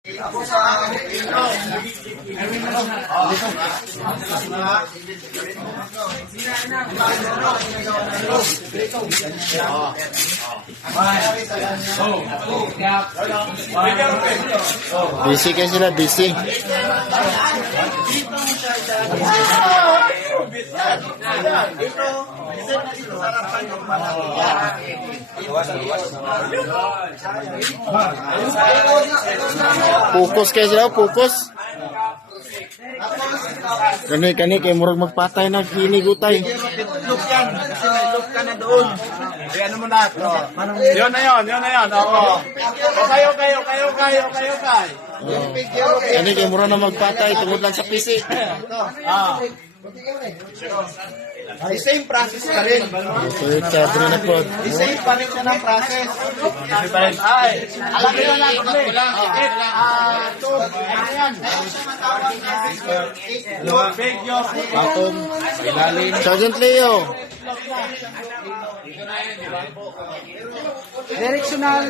Busy kayo sila, busy. Focus kayo sila, focus. Kani kay murag magpatay na kinigutay. Look yan, kasi may look ka na doon. Ano mo na? Yun na yun. Oo. Kayo. Kani kay murag na magpatay tungod lang sa PC. The same process ka rin. So it's na po. The same pa rin siya ng process. Ay, alam mo na lang. Atom, ilalim. Sergeant Leo. Directional.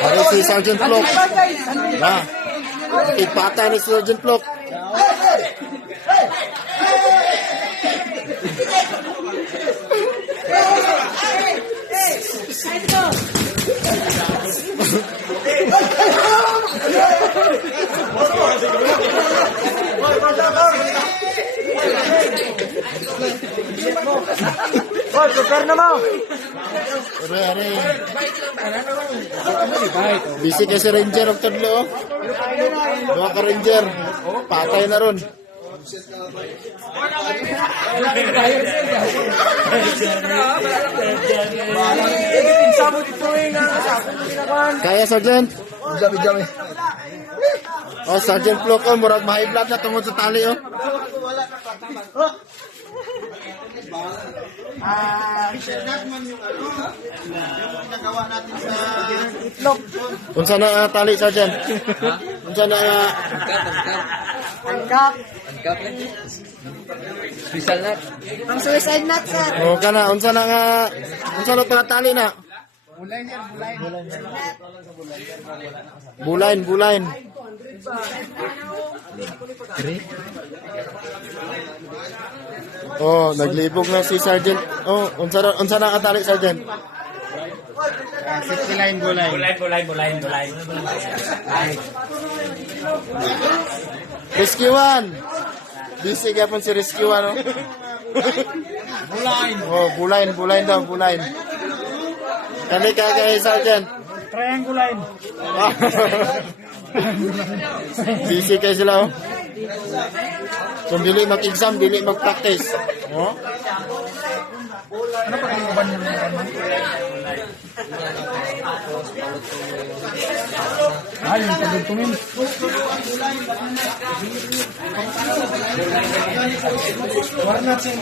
Ano si Sergeant Flock? Ipatay ni Sergeant Flock. Super na mo. Are. Busy kasi Ranger of Tadlo. Dua ka Ranger. Patay na ron. Kaya Sergeant? Dami. Oh, Sergeant Flock, oh, murag ma-high blood na tungod sa tali, oh. Nagawa natin sa itlog. Unsa na tali, Sergeant? Unsa na Angkap. Special nut. Ang suicide nut, sir. oh, kana unsa na pala tali na? Bulain. Oh, naglibog na si Sergeant. Oh, unsa na katali, Sergeant? 69 gulay. Rescue 1. Busy ka pon si Rescue 1, oh. Bulain daw. Kani kay Sergeant. Trianguline. Busy kayo sila, oh. Kung dili mag-exam, dili mag-practice. Oh? Ano pa yung uban niya? Yung pagdugtungin. Warna siya.